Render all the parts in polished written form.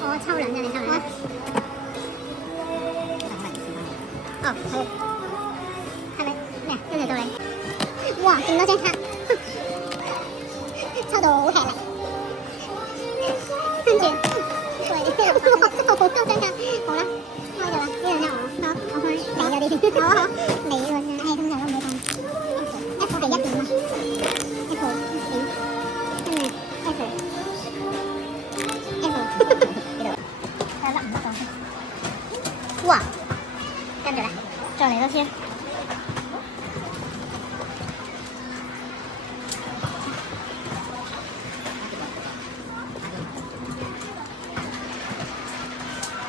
我抽兩隻，你抽兩隻。哦，係咪咩啊？跟住到你。哇，咁多張卡，抽到好吃力。跟住，哇，真係好多張卡。好啦，開咗啦，呢兩隻我開你嗰啲先。好好，你嗰隻，通常都唔會咁。F 係1點啊。F 點，跟住 F。睇下甩唔甩到先。哇！跟住咧，再嚟多次。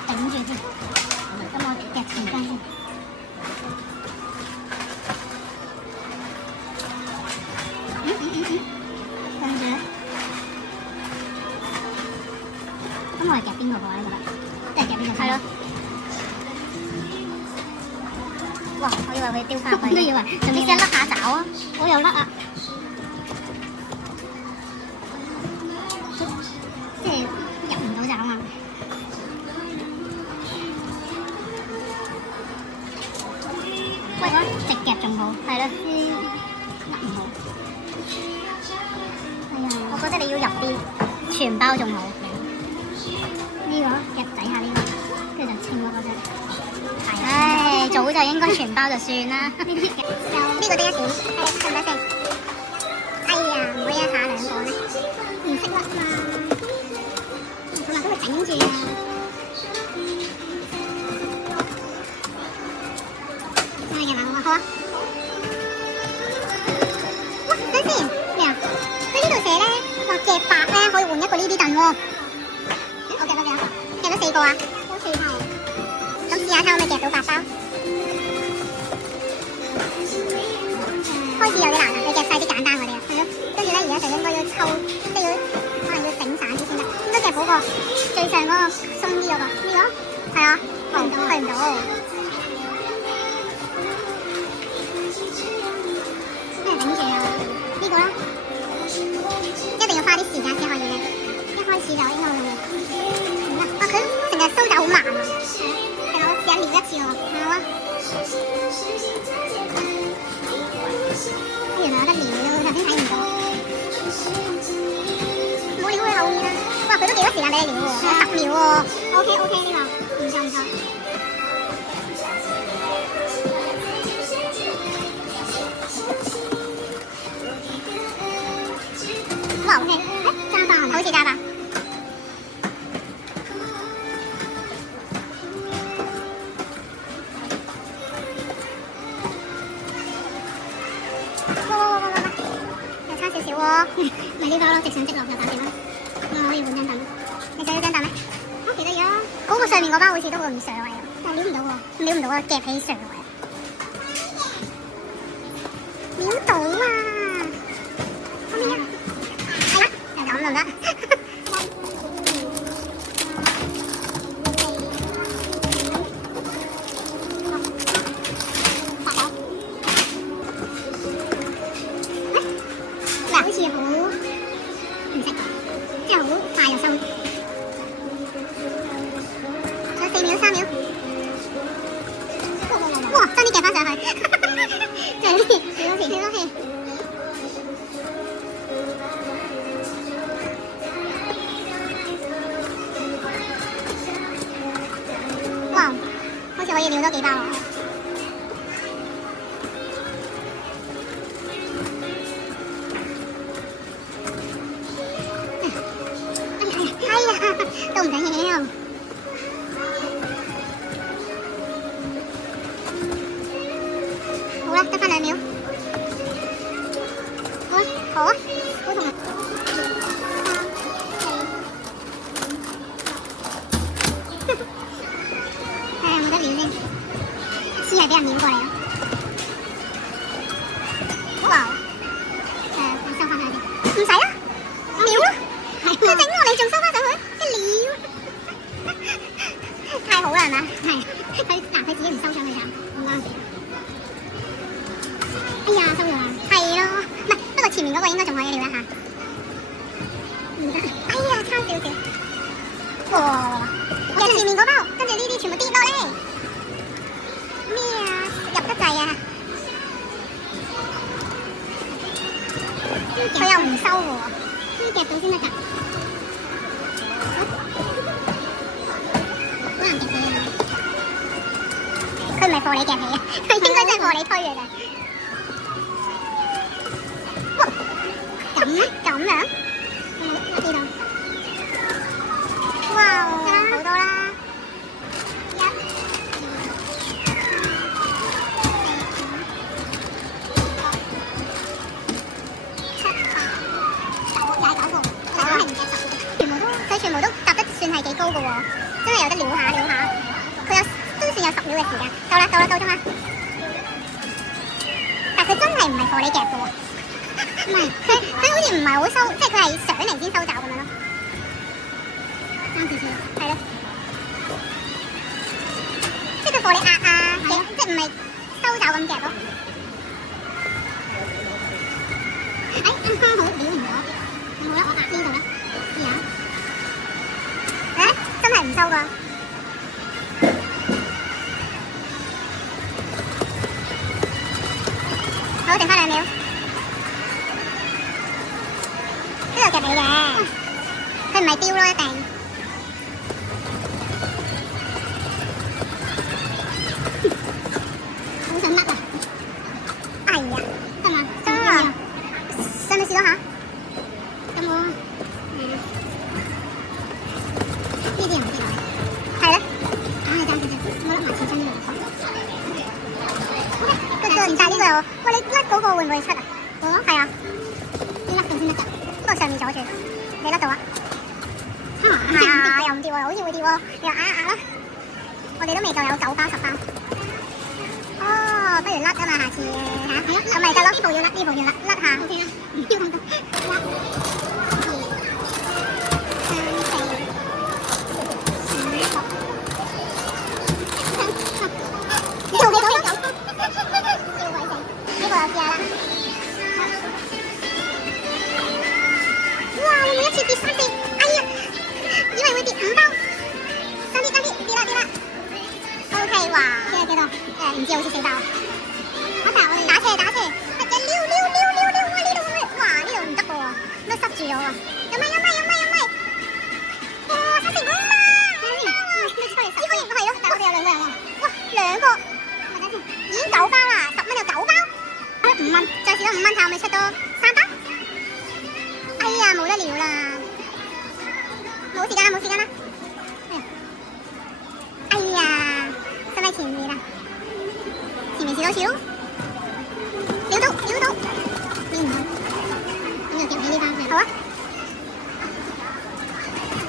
頂住先，咁我夾前間先。跟住咧，咁我係夾邊個好啊？你覺得？即係夾邊個？係咯。哇！我以為佢丟翻去，都以為仲要先甩下爪啊！我又甩啊！即係入唔到爪啊！喂，直夾仲好，係咯，啲甩唔好。哎呀，我覺得你要入啲，全包仲好。呢個夾底下呢個，跟住就清咗嗰隻。唉，早就應該全包就算啦。呢個得1點，係咪先？哎呀，唔可以一下兩個咧，唔識甩嘛。同埋都會頂住啊。係咪嘅嘛？好啊。哇，等先咩啊？佢呢度寫咧話夾8咧可以換一個呢啲凳喎。我夾咗幾多？夾咗4個啊？有4個。咁試下睇可唔可以夾到8包？開始有啲難啦，你夾細啲簡單嗰啲啊。係咯。跟住咧，而家就應該要抽，即係要可能要整散啲先得。應該夾嗰個最上嗰個鬆啲嗰個。呢個？係啊。去唔到，去唔到。咩頂住啊？呢個啦，一定要花啲時間先可以嘅。一開始就應該會。哇！佢成日收爪好慢啊。係我試下撩一次喎。好啊。原來有得撩，頭先睇唔到。唔好撩去後面啦。哇！佢都幾多時間俾你撩喎，10秒喎。OK 呢個，唔錯唔錯。哇 OK，揸吧，好似揸吧。哇！又差少少喎，咪呢個咯，直上直落就搞掂啦。我可以換張凳，你想要張凳咩？啊，幾得意啊！嗰個上面嗰包好似都會唔上位喎，但係撩唔到喎，撩唔到啊，夾起上位。撩到啊！後面啊！係啦，就咁得唔得？嗱，好似好唔識，即係好快又收。仲有4秒、3秒。哇！爭啲夾翻上去。再多次。哇！好似可以撩多幾包喎。都唔緊要。好啦，得翻2秒。好啊，好痛啊！睇下有冇得撩先，先係俾人撩過嚟咯。哇！我收翻佢先，唔使啊，撩咯，佢整落嚟仲收翻上去，一撩，太好啦係嘛？係，佢自己唔收上去咋，唔關事。哎呀，收咗啦，係咯，唔係，不過前面嗰個應該仲可以撩一下。唔得，哎呀，差少少。哇！前面嗰包，跟住呢啲全部跌落嚟。咩啊？入得滯啊！佢又唔收喎，呢夾到先得㗎。好難夾起啊！佢唔係貨你夾起啊，佢應該真係貨你推嘅啫。哇！咁樣？我知道。哇！好多啦！全部都搭得算係幾高嘅喎，真係有得撩下。佢都算有10秒嘅時間，夠啦啫嘛。但佢真係唔係貨你夾嘅喎，唔係佢好似唔係好收，即係佢係上嚟先收爪咁樣咯。啱少少，係咯，即係佢貨你壓嘅，即係唔係收爪咁夾咯。啱啱好撩唔咗，有冇咧？我壓呢度咧，試下。真係唔收㗎，好，剩翻2秒，呢度夾你嘅，佢唔係標咯一定。好想甩啊！哎呀，得嘛？得啊！使唔使試多下？有冇啊？呢啲又唔知道，係咧，等陣，我甩埋刺身呢度。唔帶呢個又，喂你甩嗰個會唔會出啊？係啊，要甩到先得㗎。不過上面阻住，你甩到啊？係啊，又唔跌喎，好似會跌喎，你話壓啦。我哋都未夠有9包10包。哦，不如甩啊嘛，下次嚇，咁咪得咯。呢部要甩下。OK 啦，唔要咁多。唔知好似4包啊！我哋打斜，撩！哇！呢度會唔會？哇！呢度唔得嘅喎，都塞住咗喎。有咪？哇！35蚊！呢個亦係咯，但係我哋有2個人喎。哇！2個，等陣先，已經9包啦，10蚊有9包，5蚊，再試多5蚊睇可唔可以出到3包？哎呀，冇得料啦，冇時間啦。哎呀，使唔使前面啊？前面試多次咯，撩到，撩唔到，咁就夾起呢包，好啊。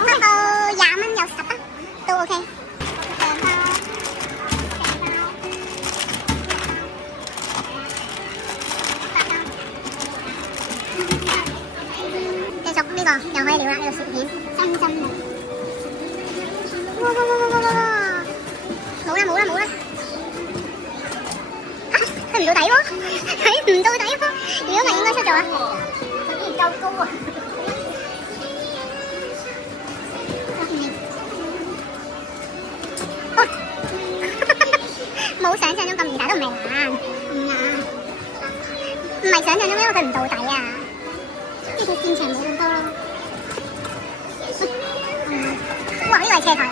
得到20蚊有10包，都 OK。2包，繼續呢個又可以撩啦，呢個薯片，真嘅。哇！冇啦。佢唔到底喎，睇唔到底喎。如果咪應該出咗啊？佢唔夠高啊！冇想象中咁易打，都唔係難，唔係想象中，因為佢唔到底啊。即係佢線長冇咁多咯。哇！呢個係斜台喎。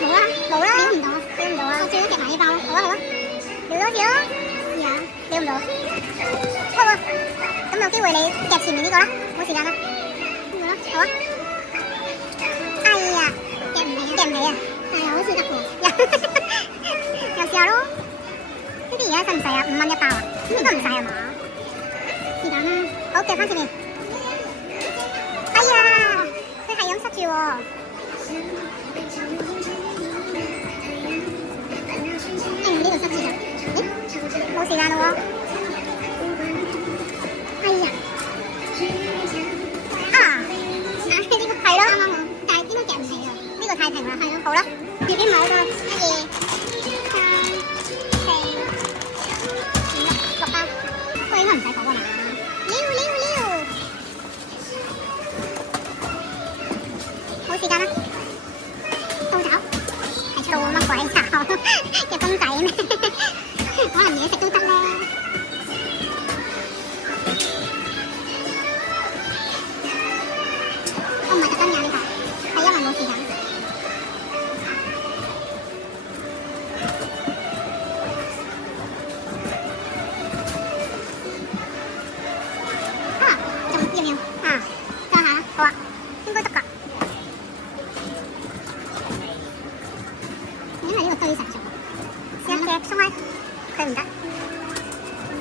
冇啦，撩唔到啊！我最多夾埋呢包咯。好啊，撩多次咯。撩唔到，咁有機會你夾前面呢個啦，冇時間啦，呢個啦，好啊。哎呀，夾唔起啊，但係好似得喎，又試下咯。呢啲而家使唔使啊？5蚊1包啊？應該唔使係嘛？是但啦，好夾翻前面。哎呀，佢係咁塞住喎。呢度塞住咗。冇時間咯喎！哎呀，呢個係咯，啱啱好，但係點解夾唔起啊？呢個太平啦，係咯，好啦，自己買個1、2、3、4、5、6、6包，不過應該唔使講㗎嘛。撩，冇時間啦，到爪。嘅公仔咩？可能嘢食都得咧。我唔係特登㗎呢個，係因為冇時間。啊，仲要唔要？啊，再下啦，好啊，應該得㗎。因為呢個堆實咗，試一隻鬆開，佢唔得，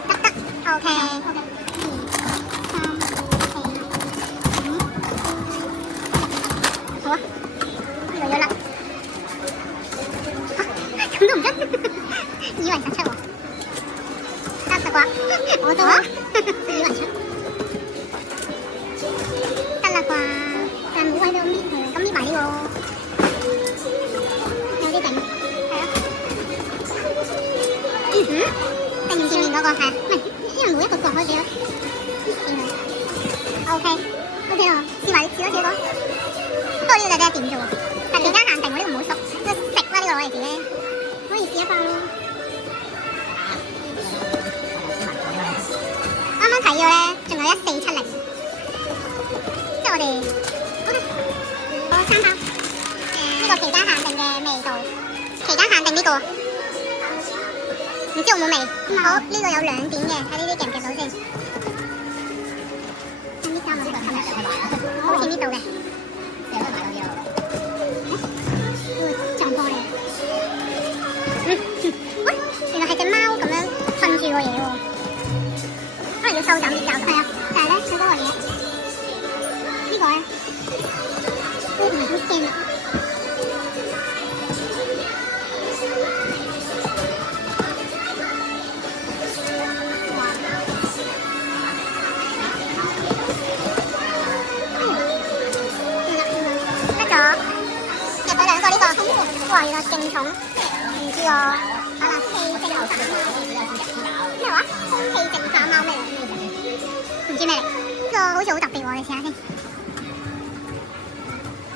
得，OK，好嘅，好啊，呢個要甩，咁都唔得，以為實出喎，得啩，我都以為出，得啦啩，但係冇喺度搣佢，咁搣埋呢個咯，有啲整。定唔見面嗰個係，唔係因為每一個角開幾多？OK 喎，試埋試多幾多？不過呢個就真係點啫喎，但期間限定喎，呢個唔好熟，即係食啦呢個攞嚟自己，可以試一包咯。啱啱睇咗咧，仲有1470，即係我哋我3包，呢個期間限定嘅味道，期間限定呢個。唔知有冇味？好，呢個有2點嘅，睇呢啲夾唔夾到先。呢三個呢個係咪好似呢度嘅？有得買嗰啲咯。撞開。喂，原來係隻貓咁樣困住個嘢喎，可能要收走啲膠。係啊，但係咧佢嗰個嘢，呢個咧，唔係好驚啊。哇！原來勁重，唔知喎。可能氣淨化咩話？空氣淨化貓咩嚟？唔知咩嚟？呢個好似好特別喎，你試下先。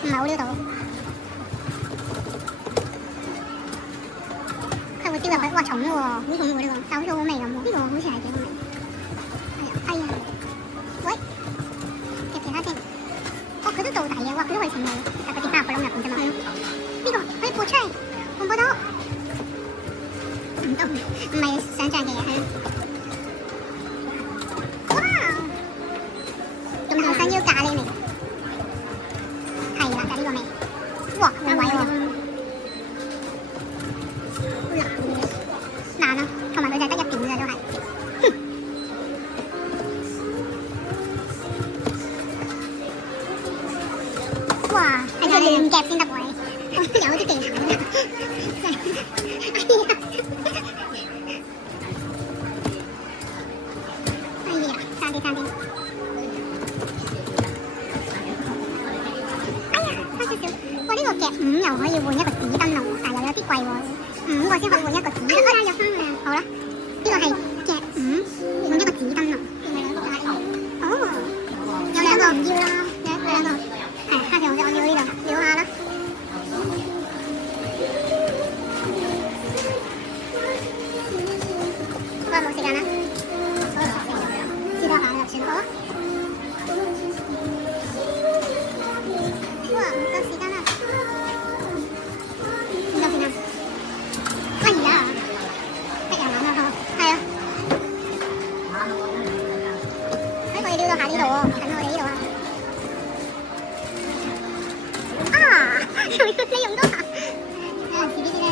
唔係好撩到。佢會丟入去，哇重喎，好重喎呢個，但好似好味咁喎。呢個好似係幾好味。哎呀，喂，夾其他先。哦，佢都到底嘅，哇！佢都可以整味，但係佢跌翻入個窿入邊啫嘛。呢個可以撥出嚟，撥唔撥到？唔到，唔係想像嘅嘢係。哇！仲想要咖喱味，係啦，就呢個味。哇，好味喎！難啊，同埋佢就係得1點嘅都係。哇，係要亂夾先得喎。有啲技巧嘅，哎呀，差啲，哎呀，差少少，哇！呢個夾5又可以換一個紙燈籠，但又有啲貴喎，5個先可以換一個紙燈籠。入翻啊，好啦，呢個係夾5換一個紙燈籠，哦，有2個唔要啦，兩個，係，下條我要呢度，撩下啦。冇時間啦，試多下就算好啦。哇，唔夠時間啦，唔夠時間。哎呀，逼人諗啦，係啊。可以撩到下呢度喎，近我哋呢度啊。啊，你用多下，有陣時呢啲咧。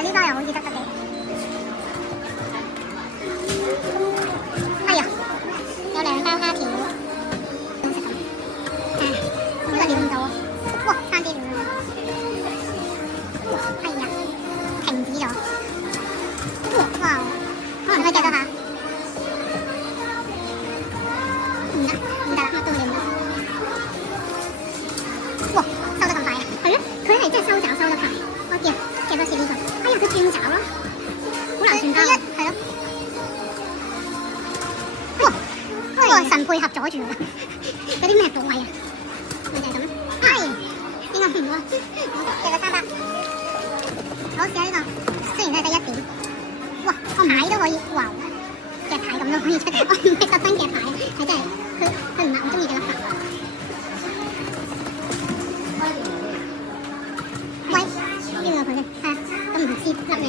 呢包又好似得嘅，哎呀，有2包蝦條，好食咁，呢個料唔到，哇，差啲料啦，哎呀，停止咗，哇，可能可以計多下，唔得啦，乜都料唔到，哇，收得咁快啊，係咯，佢係真係收爪收得快，我夾多次呢個。哎呀，佢轉爪咯，好難轉交，係咯。哇，神配合阻住喎，嗰啲咩部位啊？咪就係咁，哎，應該唔好，有個300，好試下呢個，雖然係得1點，哇，牌都可以，哇，夾牌咁都可以出，我唔係特登夾牌，係真係佢唔係我中意嘅粒牌。喂，呢個佢嘅，係啊，都唔知粒咩。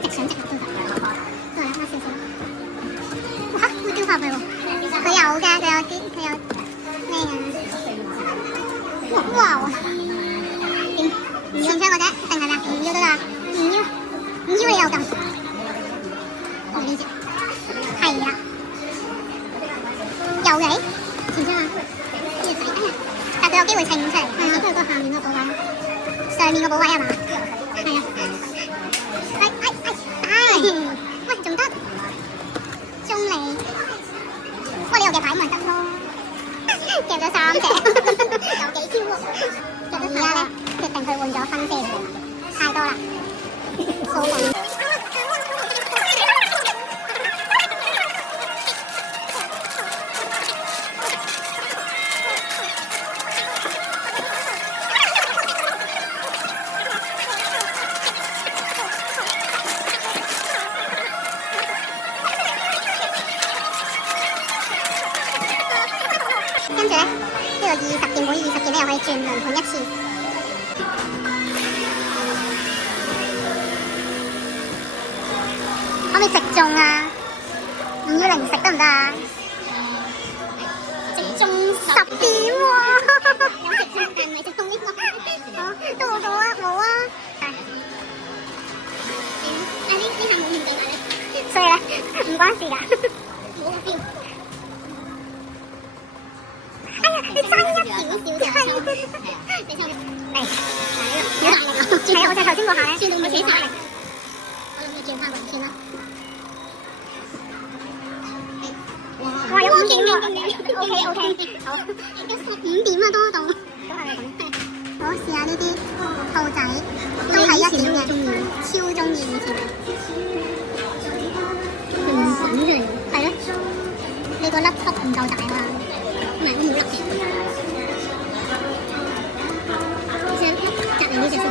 直上直落都得，都係啱少少。哇！會丟下佢喎，佢有㗎，佢有咩啊？哇！點唔要槍我啫？定係咩？唔要得啦，唔要你又撳。哦呢隻係啦，又嚟前槍啊！呢隻仔，但係佢有機會清出嚟。係啊，都係個下面個寶位，上面個寶位係嘛？係啊。喂，仲得中你，哇！你有嘅牌咪得咯，夾咗3隻，有幾挑喎。而家咧決定佢換咗分先，太多啦，數量。跟住咧，呢個20件每20件咧又可以轉輪盤1次。可唔可以直中啊？5要零食得唔得啊？直中10點喎！有直中，但唔係直中呢個。都冇到啊，冇啊。呢下冇面俾我咧，所以咧唔關事㗎。冇個標。哎呀，你爭一少少就抽，你抽嚟，好大力啊！係啊，我就頭先嗰下咧，轉到冇扯晒力，我諗你轉翻雲先啦。哇，有5點喎 ，OK，好，5點啊多到，都係咁。好，試下呢啲兔仔，都係1點嘅，超中意以前。唔粉出嚟，係咯，你個粒粒唔夠大啊嘛。唔係，我冇粒嘅。先夾嚟呢隻先，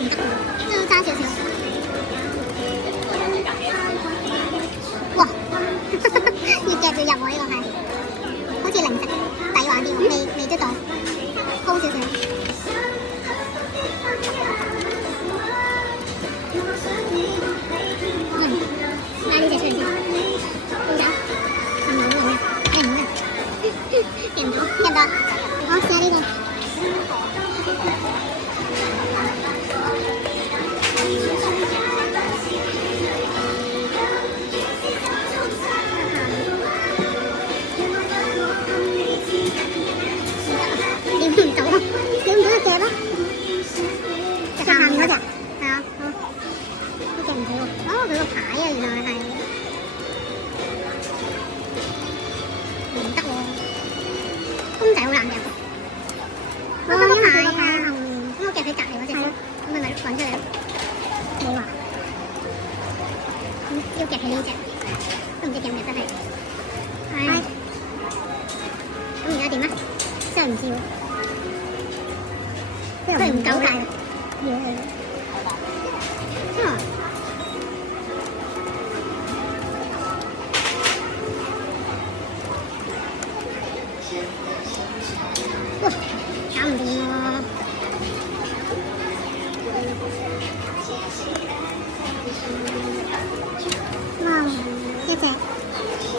唔得喎，都要揸少少。哇！要夾住入喎呢個係，好似零食抵玩啲喎，未捉到，高少少。拉呢隻出嚟先，高走，咁樣嘅咩？見唔到，見唔到，好試下呢個。點唔到啊？點唔到就夾啦。就下面嗰隻，係啊，好，都夾唔到喎。哦，佢個牌啊，原來係。唔得喎，公仔好難夾。我覺得係啊，咁我夾喺隔離嗰隻，咁咪滾出嚟咯。冇啊，要夾起呢隻，都唔知夾唔夾得係。係。咁而家點啊？真係唔知喎。佢唔夠大。哇，搞唔掂喎！哇，一隻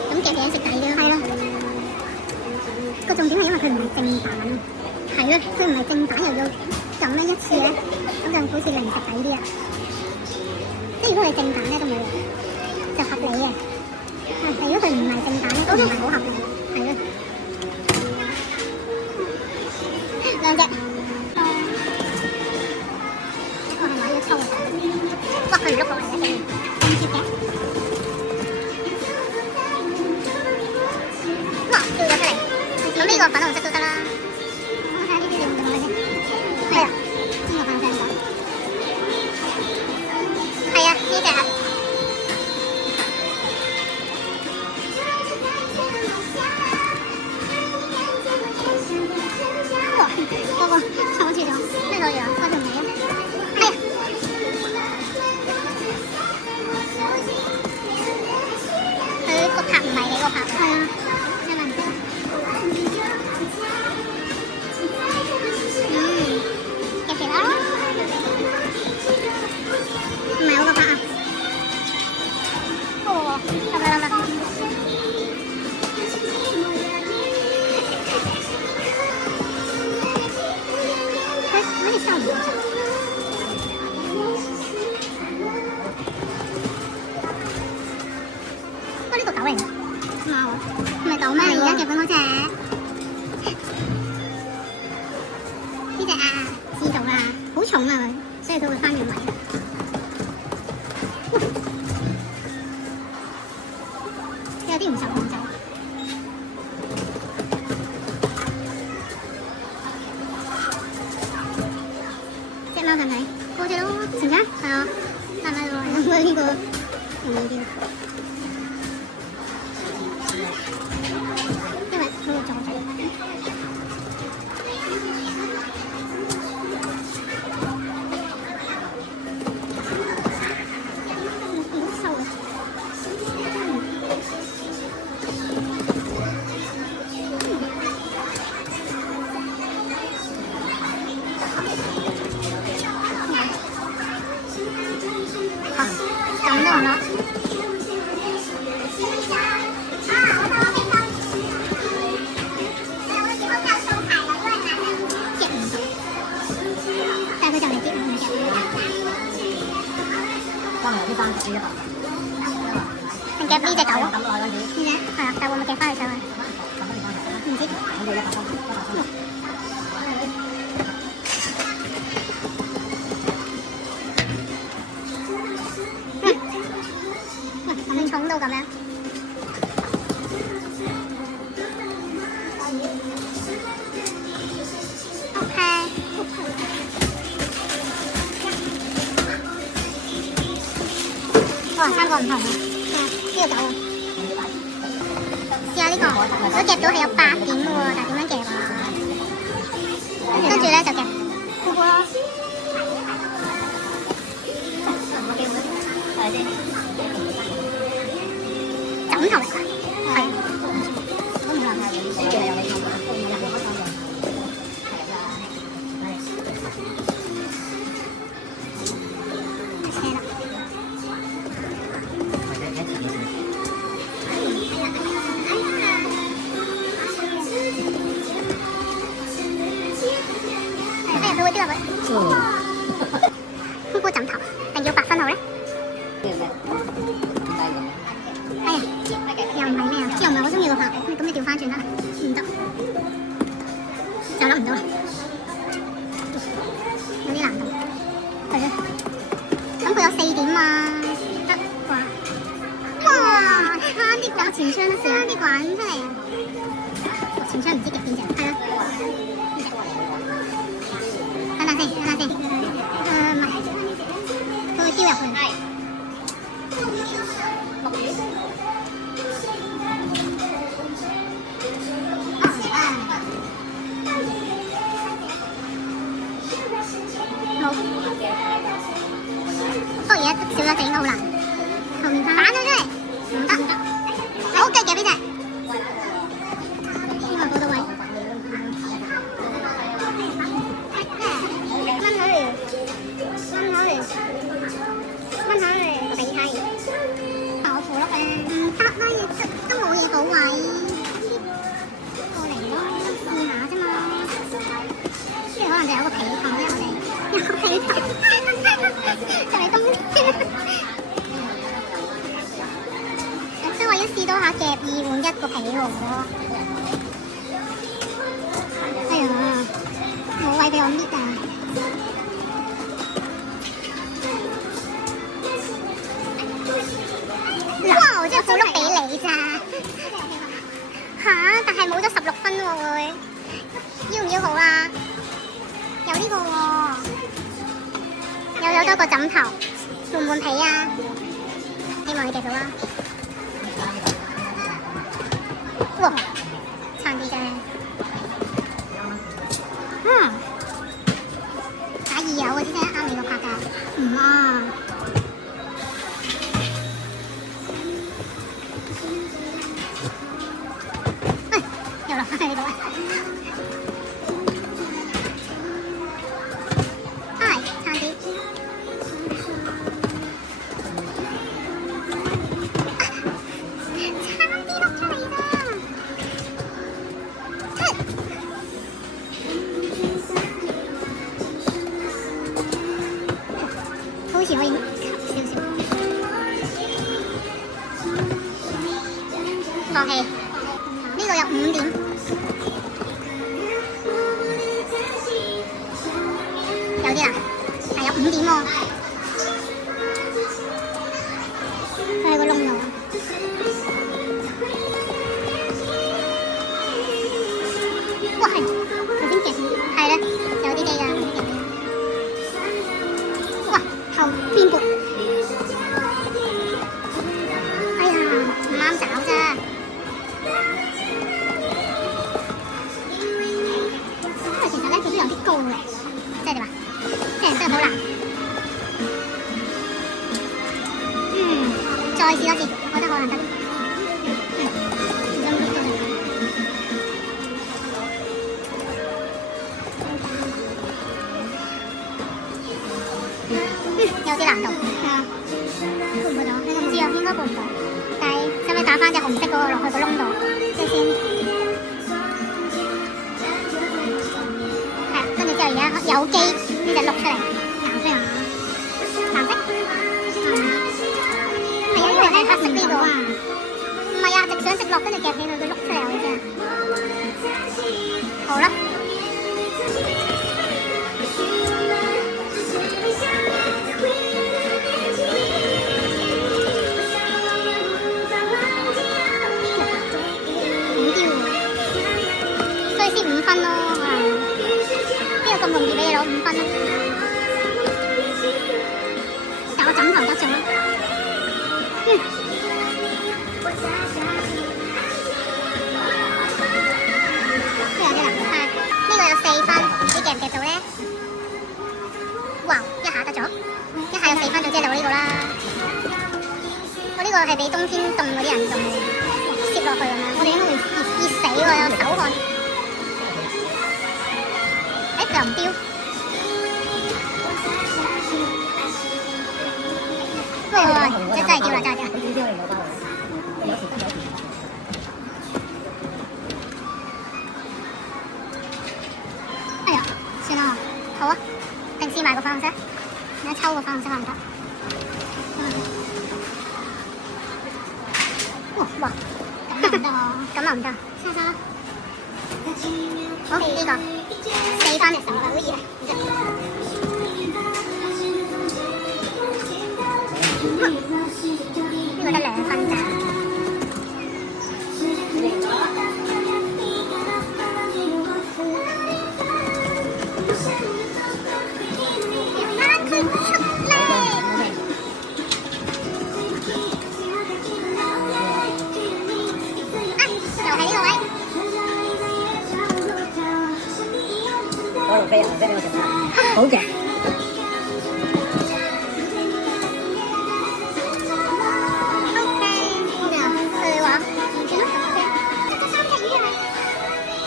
咁夾嘢食底嘅，係咯。個重點係因為佢唔係正版啊，係咯，佢唔係正版又要咁樣一次咧，咁就好似零食底啲啊。即係如果係正版咧都冇，就合理嘅。係，如果佢唔係正版咧，都唔係好合理，係咯。兩隻，一個係買咗抽嘅，哇！佢唔碌落嚟嘅，咁接嘅，哇！掉咗出嚟，咁呢個粉紅色都得啦。我睇下呢啲你唔用嘅先，係啊，呢個粉紅色，係啊，呢隻啊。個拍。係啊，一蚊雞。夾皮啦，唔係我個拍啊。哦，得啦得啦。好似收唔到。哇！呢個狗嚟㗎，貓啊，唔係狗咩？而家夾緊嗰隻，呢隻啊，知道啦，好重啊佢，所以佢會翻原位。有啲唔受控制。隻貓係咪？過隻咯，前張係啊，慢慢來，因為呢個容易啲。因為佢會撞咗。好瘦啊！咁都唔攞。但係佢就嚟跌唔夾。幫我啲單子啊！定夾呢隻狗？呢隻係啊，但會唔會夾翻佢上去？唔知。咁樣重到咁樣。OK。哇，3個唔同嘅，呢個狗啊，試下呢個，如果夾到係有8點嘅喎，但係點樣夾啊？跟住咧就夾咕咕咯。枕頭嚟㗎，係。都唔難睇。佢會丟入去。咕咕枕頭，定要8分好咧？哎呀，又唔係咩啊？又唔係我中意個拍，咁你調翻轉啦，唔得，就諗唔到，有啲難度。係啊，咁佢有4點嘛，得啩？哇！慳啲個前槍都試下啲滾出嚟啊！前槍唔知夾邊隻，係啊。等等先，唔係，佢會丟入去。冇。不過而家少咗隻應該好難。後面反咗出嚟，唔得。好，繼續夾呢隻。呢個好到位。溫下嚟個鼻涕，我扶碌咧，唔得啦，亦都冇嘢好位，過嚟咯，試下啫嘛，跟住可能就有個被頭咧，我哋有個被頭，就係冬天，即係為咗試到下夾2換1個被喎，哎呀，冇位俾我搣啊！哇！我真係好碌俾你咋嚇？但係冇咗16分喎會，要唔要好啊？有呢個喎，又有多個枕頭，換唔換被啊？希望你夾到啦！哇！差啲啫，打2有嗰啲啫，啱你個拍㗎，唔啱。放棄。呢度有5點，有啲難，係有5點喎。佢喺個窿度。哇係，頭先夾係咧，有啲機㗎，有啲機。哇，後邊撥。哎呀，唔啱找啫。其實咧，佢都有啲高嘅，即係點啊？即係真係好難。再試多次，我覺得可能得。有啲難度。撥唔撥到？唔知啊，應該撥唔到。但係使唔使打翻隻紅色嗰個落去個窿度，即係先？係啊，跟住之後而家有機呢隻碌出嚟，藍色啊，藍色。係啊，因為係黑色呢個啊。唔係啊，直上直落，跟住夾起佢，佢碌出嚟好似。好啦。5分咯，邊有咁容易俾你攞5分啊？但我枕頭得咗。都有啲難睇。呢個有4分，你夾唔夾到咧？哇！一下得咗，一下有4分就即係到呢個啦。我呢個係俾冬天凍嗰啲人用，攝落去咁樣。我哋應該會熱死喎，有手汗。又唔丟，喂，真係丟啦，真係丟。哎呀，算啦，好啊，定試埋個粉紅色，而家抽個粉紅色可唔得？哇，咁又唔得喎，咁又唔得，收收啦。好，呢個4分就可以啦。呢個得2分咋？佢出嚟！又係呢個位。嗰度飛啊！飛俾我食啦！好嘅。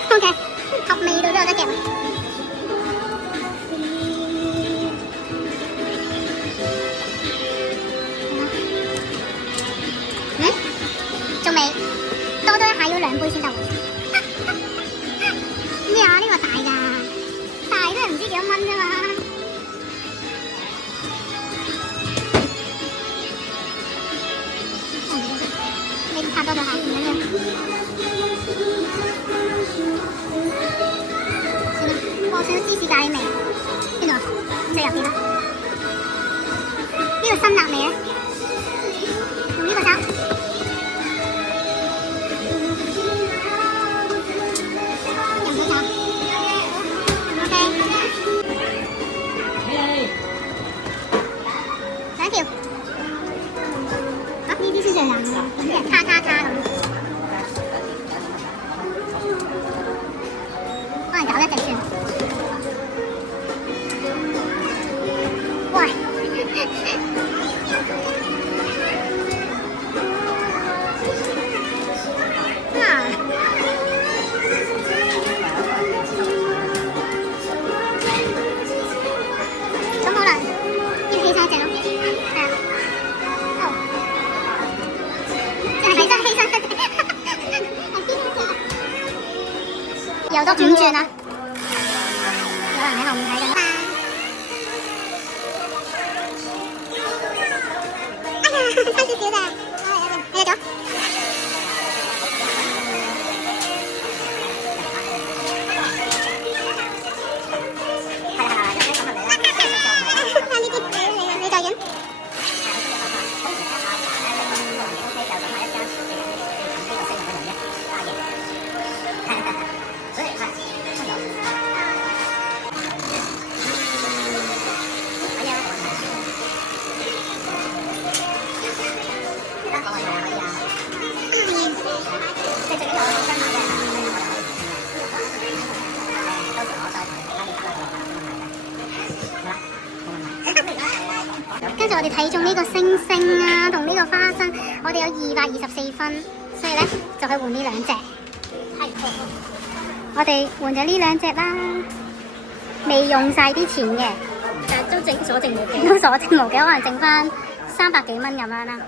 O.K. 合味道都有得夾。仲未多一下要2杯先得喎。咩啊？呢個大㗎，大都係唔知幾多蚊啫嘛。你拍多咗下唔緊要。我想芝士咖喱味，邊度啊？最入邊啦。呢個辛辣味咧，用呢個手。用呢手。OK。下一條。啊，呢啲先最難㗎，咁嘅咔咔咔咁。可能搞一隻算。喂！咁可能要起晒隻咯，係啊。好，真係真起晒隻，係邊隻？又多5轉啦，有人喺後面睇緊。差少少咋，睇咗。跟住我哋睇中呢個星星啊，同呢個花生，我哋有224分，所以咧就可以換呢兩隻。係，我哋換咗呢兩隻啦，未用晒啲錢嘅，但係都所剩無幾，可能剩翻300幾蚊咁樣啦。